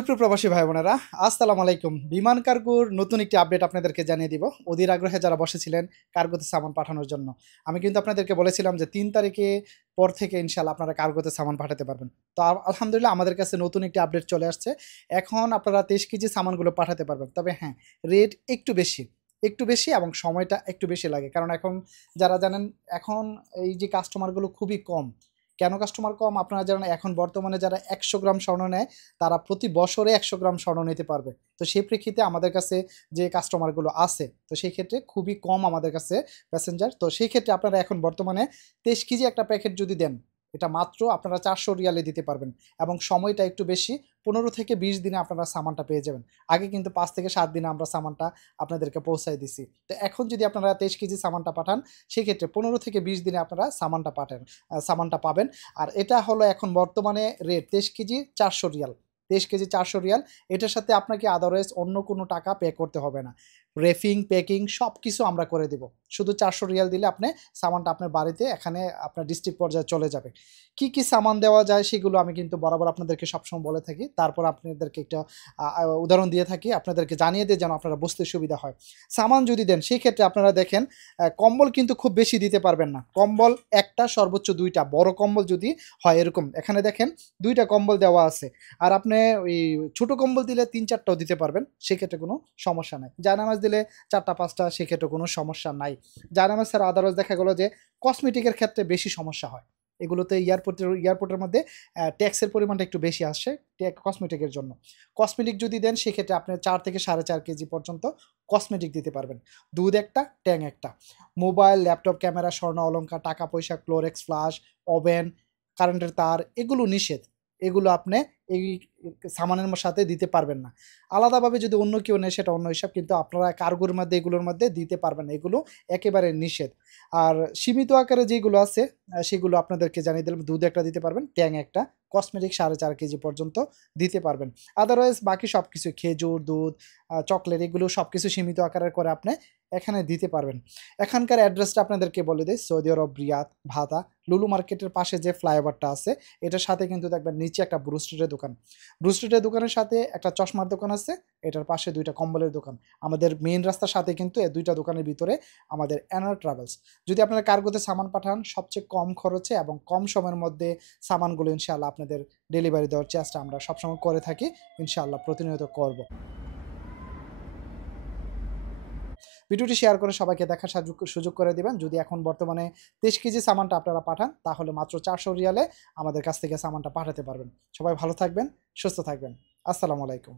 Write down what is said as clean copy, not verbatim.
সুপ্রিয় প্রবাসী ভাই বোনেরা, আসসালামু আলাইকুম। বিমান কার্গোর নতুন একটি আপডেট আপনাদেরকে জানিয়ে দিব। অধীর আগ্রহে যারা বসেছিলেন কার্গোতে সামান পাঠানোর জন্য। আমি কিন্তু আপনাদেরকে বলেছিলাম যে ৩ তারিখে পর থেকে ইনশাআল্লাহ আপনারা কার্গোতে সামান পাঠাতে পারবেন। তো আলহামদুলিল্লাহ আমাদের কাছে নতুন একটি আপডেট চলে আসছে। এখন আপনারা ২৩ কেজি সামানগুলো পাঠাতে পারবেন। তবে হ্যাঁ, রেট একটু বেশি। একটু বেশি এবং সময়টা একটু বেশি লাগে। কারণ এখন যারা জানেন এখন এই যে কাস্টমারগুলো খুবই কম। কেন কাস্টমার কম? আপনারা জানেন এখন বর্তমানে যারা ১০০ গ্রাম স্বর্ণ নেয় তারা প্রতি বছরে ১০০ গ্রাম স্বর্ণ নিতে পারবে। তো সেই প্রেক্ষিতে আমাদের কাছে যে কাস্টমারগুলো আছে, তো সেই ক্ষেত্রে খুবই কম আমাদের কাছে প্যাসেঞ্জার। তো সেই ক্ষেত্রে আপনারা এখন বর্তমানে ২৩ কেজি একটা প্যাকেট যদি দেন, এটা মাত্র আপনারা ৪০০ রিয়ালে দিতে পারবেন এবং সময়টা একটু বেশি ১৫ থেকে ২০ দিনে আপনারা সামানটা পেয়ে যাবেন। আগে কিন্তু ৫ থেকে ৭ দিনে আমরা সামানটা আপনাদেরকে পৌঁছায় দিছি। তো এখন যদি আপনারা ২৩ কেজি সামানটা পাঠান, সেক্ষেত্রে ১৫ থেকে ২০ দিনে আপনারা সামানটা পাবেন। আর এটা হলো এখন বর্তমানে rate ২৩ KG ৪০০ Real. ২৩ KG ৪০০ Real. এটার সাথে আপনাকে আদারওয়াইজ অন্য কোনো টাকা পে করতে হবে না। রেফিং, প্যাকিং সবকিছু আমরা করে দিব। শুধু ৪০০ রিয়াল দিলে সামানটা আপনার বাড়িতে এখানে আপনার ডিস্ট্রিক্ট পর্যায়ে চলে যাবে। কি সামান দেওয়া যায় সেগুলো আমি কিন্তু বরাবর আপনাদেরকে সবসময় বলে থাকি। তারপর আপনাদেরকে একটা আ আ উদাহরণ দিয়ে থাকি। আপনাদেরকে জানিয়ে দেই যেন আপনারা বুঝতে সুবিধা হয়। সামান যদি দেন সেক্ষেত্রে আপনারা দেখেন কম্বল কিন্তু খুব বেশি দিতে পারবেন না। কম্বল ১ টা সর্বোচ্চ ২ টা। বড় কম্বল যদি হয় এরকম। এখানে দেখেন ২ টা কম্বল দেওয়া আছে। আর আপনি ওই ছোট কম্বল দিলে ৩-৪ টাও দিতে পারবেন। সেক্ষেত্রে কোনো সমস্যা নাই। জায়নামাজ দিলে ৪ টা ৫ টা সেক্ষেত্রে কোনো সমস্যা নাই। জায়নামাজ ছাড়া আদারওয়াইজ দেখা গেল যে কসমেটিকের ক্ষেত্রে বেশি সমস্যা হয়। এগুলোতে এয়ারপোর্টের মধ্যে ট্যাক্সের পরিমাণটা একটু বেশি আসে কসমেটিকের জন্য। কসমেটিক যদি দেন সেক্ষেত্রে আপনি ৪ থেকে ৪.৫ কেজি পর্যন্ত কসমেটিক দিতে পারবেন। দুধ ১ টা, ট্যাং ১ টা। মোবাইল, ল্যাপটপ, ক্যামেরা, স্বর্ণ অলংকার, টাকা-পয়সা, ক্লোরেক্স ফ্লাশ, ওভেন, কারেন্টের তার এগুলো নিষেধ। এগুলো আপনি এই সামানের সাথে দিতে পারবেন না। আলাদাভাবে যদি অন্য কেউ নেয় সেটা অন্য হিসাব। কিন্তু আপনারা কার্গোর মধ্যে এগুলোর মধ্যে দিতে পারবেন না। এগুলো একেবারে নিষেধ। আর সীমিত আকারে যেগুলো আছে সেগুলো আপনাদেরকে জানিয়ে দিলাম। দুধ ১ টা দিতে পারবেন, ট্যাং ১ টা, কসমেটিক ৪.৫ কেজি পর্যন্ত দিতে পারবেন। আদারওয়াইজ বাকি সবকিছু খেজুর, দুধ, চকলেট এগুলো সবকিছু সীমিত আকারে করে আপনি এখানে দিতে পারবেন। এখানকার অ্যাড্রেসটা আপনাদেরকে বলে দেই। সৌদি আরব, রিয়াদ, ভাতা, লুলু মার্কেটের পাশে যে ফ্লাইওভারটা আছে, এটার সাথে কিন্তু দেখবেন নিচে একটা ব্রু স্ট্রিটের দোকান। ব্রু স্ট্রিটের দোকানের সাথে একটা চশমার দোকান আছে, এটার পাশে ২ টা কম্বলের দোকান। আমাদের মেইন রাস্তার সাথে কিন্তু এই ২ টা দোকানের ভিতরে আমাদের এনার ট্রাভেলস। যদি আপনারা কার্গোতে সামান পাঠান সবচেয়ে কম খরচে এবং কম সময়ের মধ্যে সামানগুলো ইনশাআল্লাহ আপনাদের ডেলিভারি দেওয়ার চেষ্টা আমরা সবসময় করে থাকি। ইনশাআল্লাহ প্রতিনিয়ত করব। ভিডিওটি শেয়ার করে সবাইকে দেখার সুযোগ করে দিবেন। যদি এখন বর্তমানে ২৩ কেজি সামানটা আপনারা পাঠান, তাহলে মাত্র ৪০০ রিয়ালে আমাদের কাছ থেকে সামানটা পাঠাতে পারবেন। সবাই ভালো থাকবেন, সুস্থ থাকবেন। আসসালামু আলাইকুম।